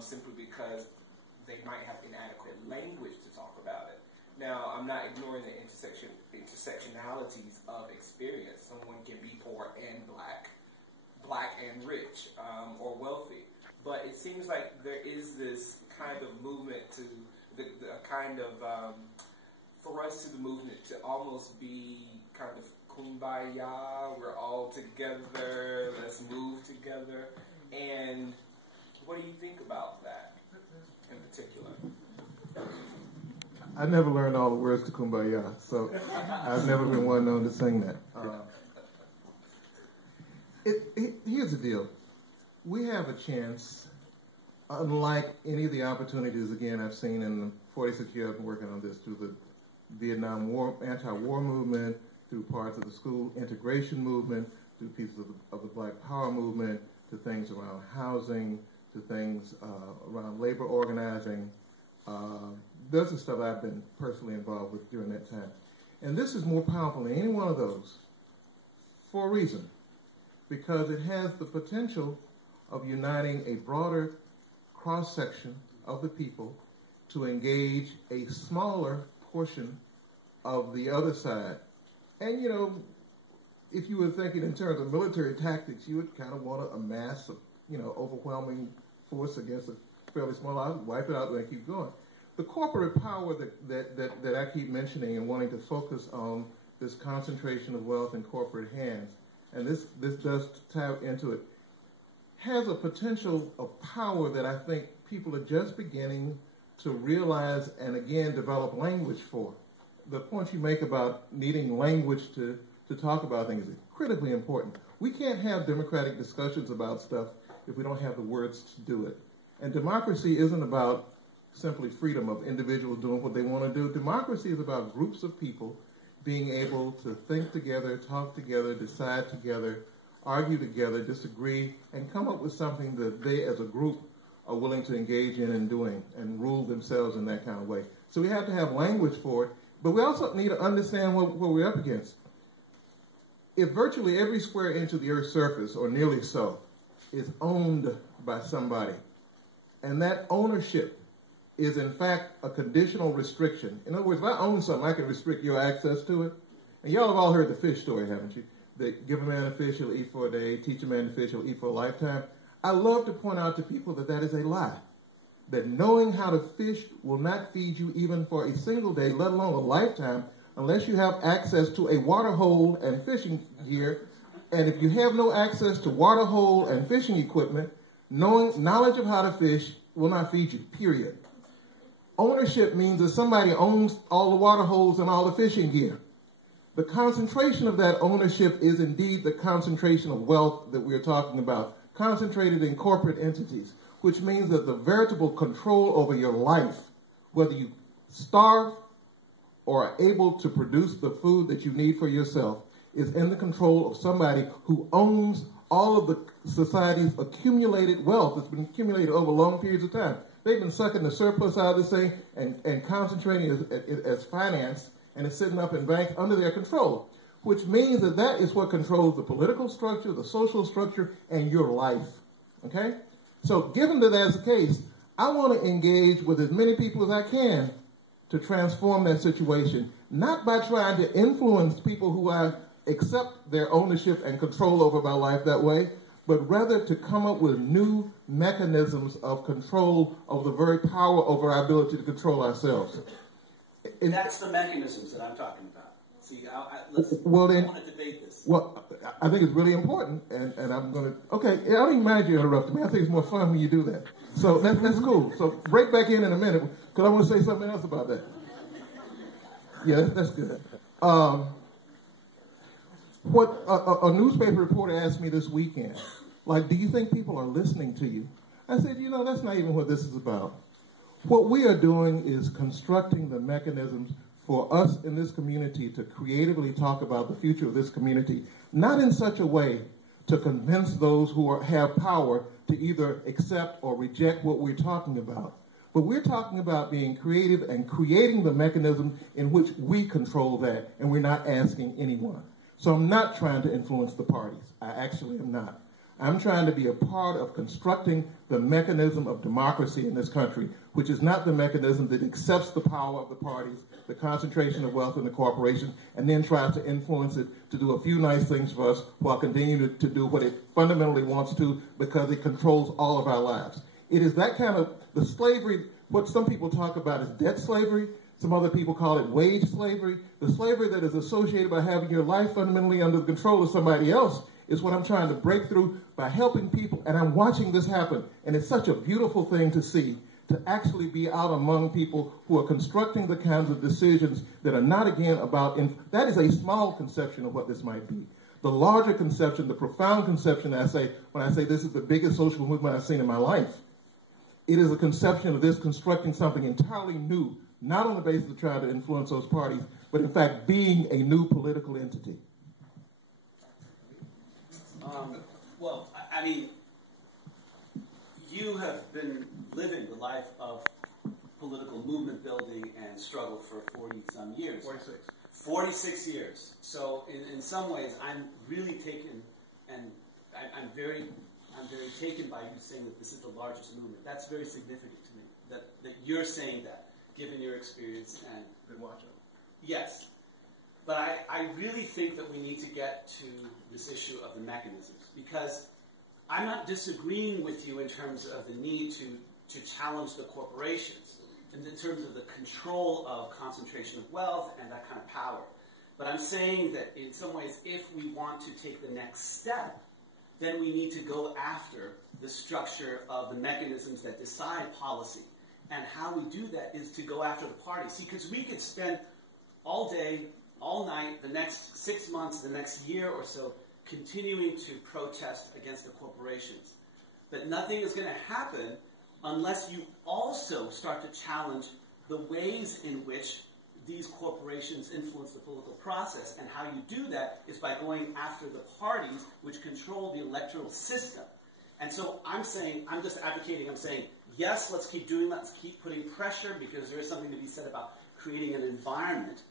simply because they might have inadequate language to talk about it. Now, I'm not ignoring the intersectionalities of experience. Someone can be poor and black and rich, or wealthy. But it seems like there is this kind of movement to, the kind of thrust to the movement to almost be kind of kumbaya, we're all together, let's move together. And what do you think about that in particular? I never learned all the words to kumbaya, so I've never been one known to sing that. Here's the deal. We have a chance, unlike any of the opportunities, again, I've seen in the 46 years I've been working on this, through the Vietnam War, anti-war movement, through parts of the school integration movement, through pieces of the Black Power movement, to things around housing, to things around labor organizing. Those are stuff I've been personally involved with during that time. And this is more powerful than any one of those for a reason, because it has the potential of uniting a broader cross-section of the people to engage a smaller portion of the other side. And, you know, if you were thinking in terms of military tactics, you would kind of want to amass a, overwhelming force against a fairly small island, wipe it out, and keep going. The corporate power that I keep mentioning and wanting to focus on, this concentration of wealth in corporate hands, and this does tap into it, has a potential of power that I think people are just beginning to realize and, again, develop language for. The point you make about needing language to talk about things is critically important. We can't have democratic discussions about stuff if we don't have the words to do it. And democracy isn't about simply freedom of individuals doing what they want to do. Democracy is about groups of people being able to think together, talk together, decide together, argue together, disagree, and come up with something that they as a group are willing to engage in and doing and rule themselves in that kind of way. So we have to have language for it, but we also need to understand what we're up against. If virtually every square inch of the Earth's surface, or nearly so, is owned by somebody, and that ownership is in fact a conditional restriction. In other words, if I own something, I can restrict your access to it. And y'all have all heard the fish story, haven't you? That give a man a fish, he'll eat for a day, teach a man to fish, he'll eat for a lifetime. I love to point out to people that that is a lie. That knowing how to fish will not feed you even for a single day, let alone a lifetime, unless you have access to a water hole and fishing gear. And if you have no access to water hole and fishing equipment, knowledge of how to fish will not feed you, period. Ownership means that somebody owns all the water holes and all the fishing gear. The concentration of that ownership is indeed the concentration of wealth that we're talking about, concentrated in corporate entities, which means that the veritable control over your life, whether you starve or are able to produce the food that you need for yourself, is in the control of somebody who owns all of the society's accumulated wealth that's been accumulated over long periods of time. They've been sucking the surplus out of this thing and concentrating it as finance, and it's sitting up in banks under their control, which means that that is what controls the political structure, the social structure, and your life, okay? So given that that's the case, I want to engage with as many people as I can to transform that situation, not by trying to influence people who I accept their ownership and control over my life that way, but rather to come up with new mechanisms of control of the very power over our ability to control ourselves. That's the mechanisms that I'm talking about. See, I want to debate this. Well, I think it's really important, and I'm going to, okay, I don't even mind you interrupting me. I think it's more fun when you do that. So that's cool. So break back in a minute, because I want to say something else about that. Yeah, that's good. What a newspaper reporter asked me this weekend, like, do you think people are listening to you? I said, that's not even what this is about. What we are doing is constructing the mechanisms for us in this community to creatively talk about the future of this community, not in such a way to convince those who have power to either accept or reject what we're talking about. But we're talking about being creative and creating the mechanism in which we control that, and we're not asking anyone. So I'm not trying to influence the parties. I actually am not. I'm trying to be a part of constructing the mechanism of democracy in this country, which is not the mechanism that accepts the power of the parties, the concentration of wealth in the corporations, and then tries to influence it to do a few nice things for us while continuing to do what it fundamentally wants to because it controls all of our lives. It is that kind of, the slavery, what some people talk about is debt slavery. Some other people call it wage slavery. The slavery that is associated by having your life fundamentally under the control of somebody else is what I'm trying to break through by helping people. And I'm watching this happen. And it's such a beautiful thing to see, to actually be out among people who are constructing the kinds of decisions that are not, again, about, that is a small conception of what this might be. The larger conception, the profound conception that I say, when I say this is the biggest social movement I've seen in my life, it is a conception of this constructing something entirely new, not on the basis of trying to influence those parties, but in fact being a new political entity. Well, I mean, you have been living the life of political movement building and struggle for 40-some years. 46. 46 years. So in some ways, I'm really taken, and I'm very taken by you saying that this is the largest movement. That's very significant to me, that you're saying that, given your experience and... Been watching. Yes. But I really think that we need to get to this issue of the mechanisms, because I'm not disagreeing with you in terms of the need to challenge the corporations, in terms of the control of concentration of wealth and that kind of power. But I'm saying that in some ways, if we want to take the next step, then we need to go after the structure of the mechanisms that decide policy. And how we do that is to go after the parties. See, because we could spend all day, all night, the next 6 months, the next year or so, continuing to protest against the corporations. But nothing is going to happen unless you also start to challenge the ways in which these corporations influence the political process. And how you do that is by going after the parties which control the electoral system. And so I'm saying, I'm just advocating, I'm saying, yes, let's keep doing that, let's keep putting pressure, because there is something to be said about creating an environment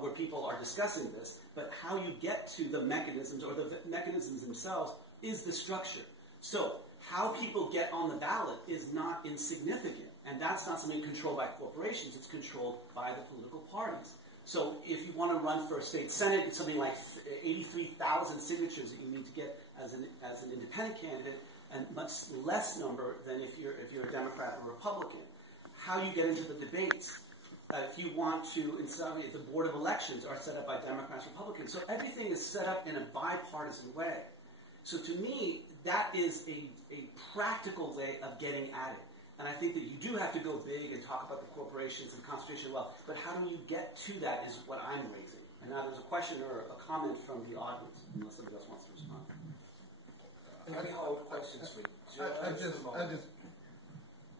where people are discussing this, but how you get to the mechanisms, or the mechanisms themselves, is the structure. So how people get on the ballot is not insignificant, and that's not something controlled by corporations, it's controlled by the political parties. So if you want to run for a state senate, it's something like 83,000 signatures that you need to get as an independent candidate, and much less number than if you're a Democrat or Republican. How you get into the debates, if you want to, in some way, the Board of Elections are set up by Democrats, Republicans. So everything is set up in a bipartisan way. So to me, that is a practical way of getting at it. And I think that you do have to go big and talk about the corporations and concentration of wealth. But how do you get to that is what I'm raising. And now there's a question or a comment from the audience, unless somebody else wants to respond. Any hold questions for you?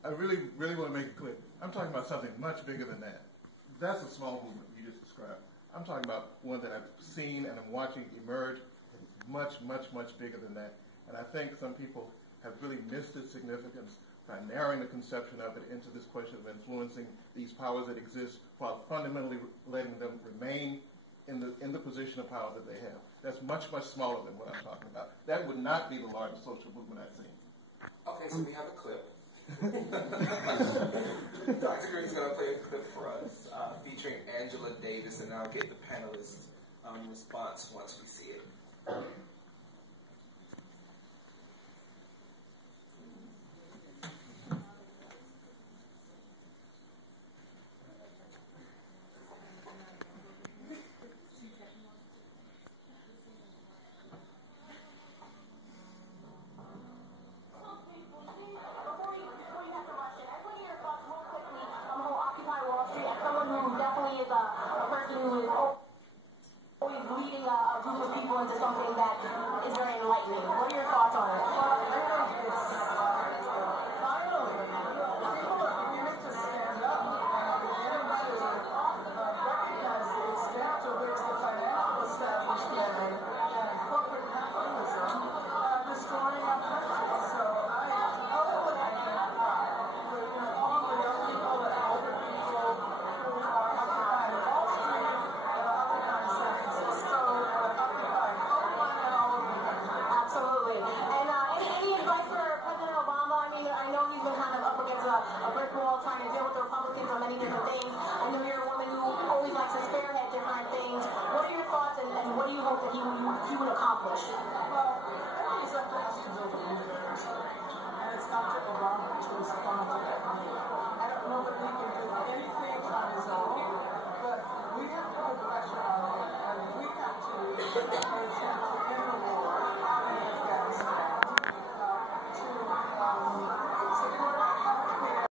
I really want to make it clear. I'm talking about something much bigger than that. That's a small movement you just described. I'm talking about one that I've seen and I'm watching emerge. It's much, much, much bigger than that. And I think some people have really missed its significance by narrowing the conception of it into this question of influencing these powers that exist while fundamentally letting them remain in the position of power that they have. That's much, much smaller than what I'm talking about. That would not be the largest social movement I've seen. Okay, so we have a clip. Dr. Green's going to play a clip for us featuring Angela Davis, and I'll get the panelists' response once we see it. A person who is always leading a group of people hope that he would accomplish? Well, I think it's up to us to build a leaders, and it's up to Obama to respond to that need. I don't know that he can do anything on his own, but we have to put pressure on him, and we have to